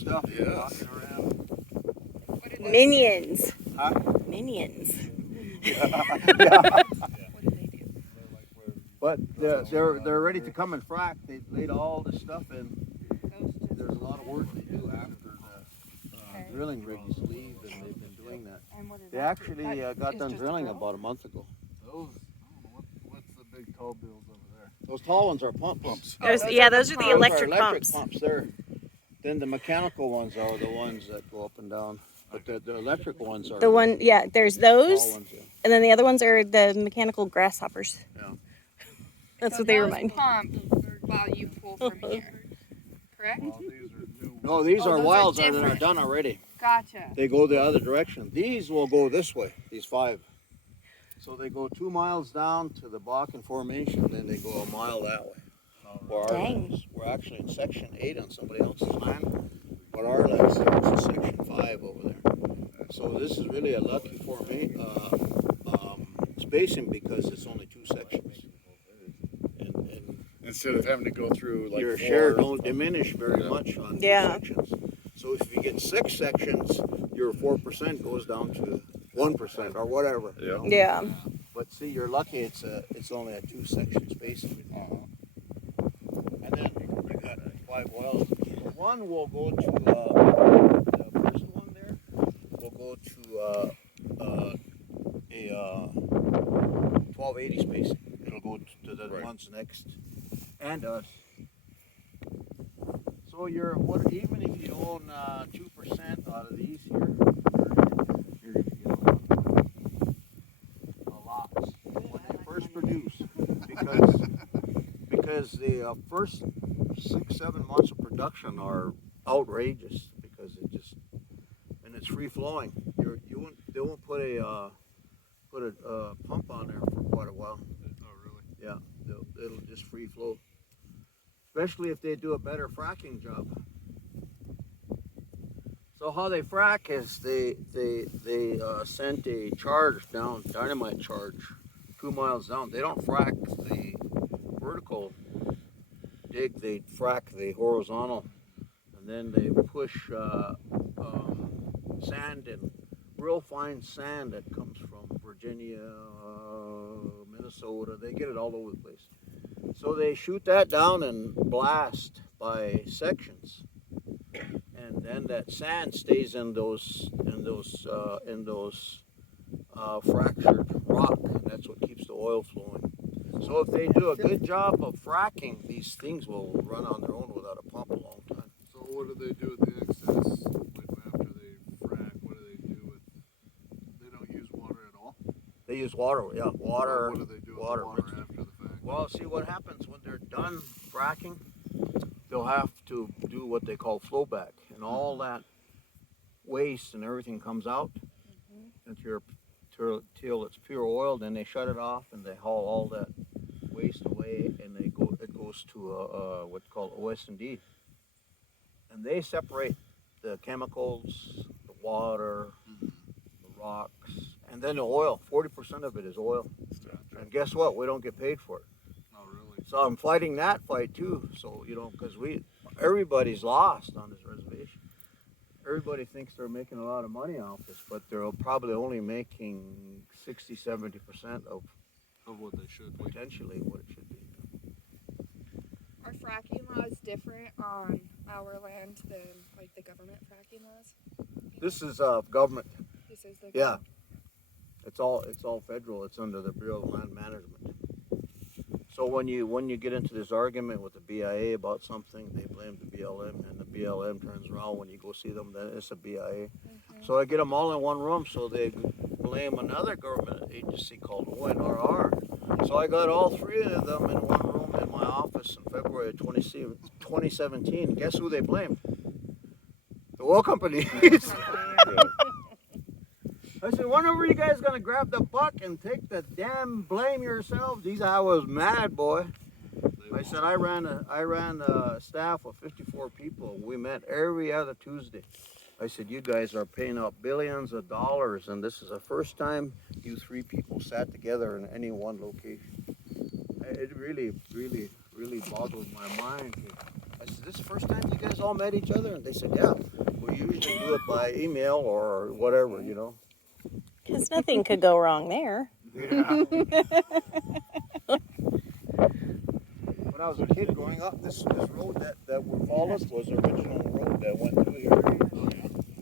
stuff Yes. walking around. Minions. Huh? Minions. Yeah. What do they do? But they're ready to come and frack. They laid all the stuff in. Those just There's a lot of work they do after the Okay. drilling rigs leave, and they've been doing that. And what is They that? actually That got is done just drilling drill? about a month ago. Those, I don't know, what's the big tall bills over there? Those tall ones are pumps. Oh, Those, those yeah, are the those are the pumps. electric Those are pumps. pumps there. Then the mechanical ones are the ones that go up and down. But the electrical ones are The one, yeah, there's those, tall ones. Yeah. and then the other ones are the mechanical grasshoppers. Yeah. That's So what they those remind me. pump while you pull from here. Correct? Well, these are new. No, these Oh, are those are wilds that are different. done already. Gotcha. They go the other direction. These will go this way, these 5. So they go 2 miles down to the Bakken Formation, then they go a mile that way. Where our Dang. land is. We're actually in Section 8 on somebody else's land, but our land's in Section 5 over there. So this is really a lucky spacing because it's only 2 sections. And Instead of having to go through like your 4. share don't diminish very much on 2 Yeah. sections. So if you get 6 sections, your 4% goes down to 1% or whatever. you Yeah. know? Yeah. But see, you're lucky it's only a 2 section spacing. And then you got 5 wells. One will go to the first one there will go to a 1280 spacing. It'll go to the Right. ones next and us. So even if you own 2% out of these here, you're gonna get a lot when they first produce because the first 6-7 months of production are outrageous because it's free flowing. They won't put a pump on there for quite a while. Oh, really? Yeah, it'll just free flow. Especially if they do a better fracking job. So how they frack is they sent a charge down, dynamite charge, 2 miles down. They don't frack the vertical dig, they frack the horizontal, and then they push sand and real fine sand that comes from Virginia, Minnesota. They get it all over the place. So they shoot that down and blast by sections, and then that sand stays in those fractured rock, and that's what keeps the oil flowing. So if they do a good job of fracking, these things will run on their own without a pump a long time. So what do they do with the excess? Like after they frack, what do they do with? They don't use water at all. They use water, yeah, water. What do they do with water the water mixed in. after the fact? Well, see what happens when they're done fracking, they'll have to do what they call flowback, and all that waste and everything comes out till it's pure oil. Then they shut it off and they haul all that waste away, and it goes to what's called OS&D, and they separate the chemicals, the water, the rocks, and then the oil. 40% of it is oil, and guess what? We don't get paid for it. Oh, really? So I'm fighting that fight too. So because everybody's lost on this reservation. Everybody thinks they're making a lot of money off this, but they're probably only making 60-70% of Of what they should. potentially what it should be. Are fracking laws different on our land than like the government fracking laws? This is government. This is the Yeah. It's all federal. It's under the Bureau of Land Management. So when you get into this argument with the BIA about something, they blame the BLM, and the BLM turns around when you go see them, then it's a BIA. So I get them all in one room, so they blame another government agency called ONRR. So I got all 3 of them in one room in my office in February of 2017. Guess who they blamed? The oil companies. I said, when are you guys gonna grab the buck and take the damn blame yourselves? I was mad, boy. I said I ran a staff of 54 people. We met every other Tuesday. I said, you guys are paying out billions of dollars, and this is the first time you 3 people sat together in any one location. It really, really, really boggled my mind. I said, this the first time you guys all met each other? And they said, yeah. We usually do it by email or whatever, you know. Because nothing could go wrong there. Yeah. When I was a kid growing up, this road that would follow us was the original road that went through here.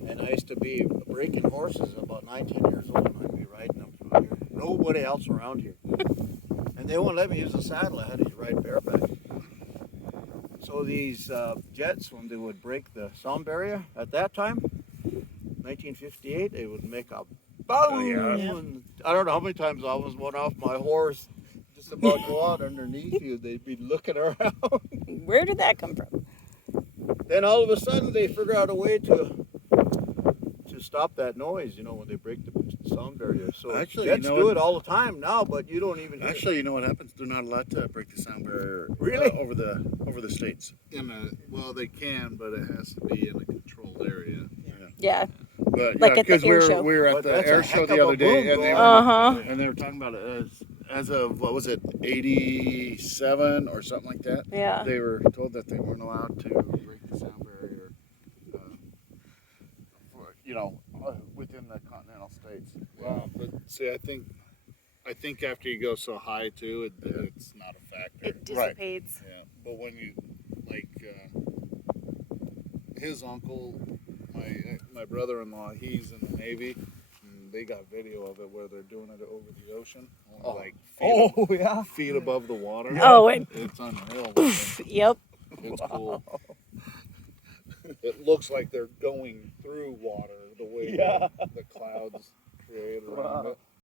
And I used to be breaking horses about 19 years old, and I'd be riding them through here. Nobody else around here. And they won't let me use the saddle. I had to ride bareback. So these jets, when they would break the sound barrier at that time, 1958, they would make a boom. And I don't know how many times I almost went off my horse, just about to go out underneath you. They'd be looking around. Where did that come from? Then all of a sudden, they figure out a way to stop that noise, you know, when they break the sound barrier. So Actually, jets you know do what? it all the time now, but you don't even hear it. Actually, you know what happens? They're not allowed to break the sound barrier. Really? Over the states. Well, they can, but it has to be in a controlled area. Yeah. But Like yeah, at the because air we show. were at But the that's a air show heck the of a other day, boom and they going were, Uh-huh. and they were talking about it as of what was it, 87 or something like that. Yeah. They were told that they weren't allowed to break the sound barrier, within the continental states. Wow, but see, I think after you go so high too, it's not a factor. It dissipates. Yeah, but when you like his uncle, my brother-in-law, he's in the Navy. And they got video of it where they're doing it over the ocean, only like yeah. feet above the water. Oh, and It's unreal. yep. It's cool. It looks like they're going through water the way the clouds create around it.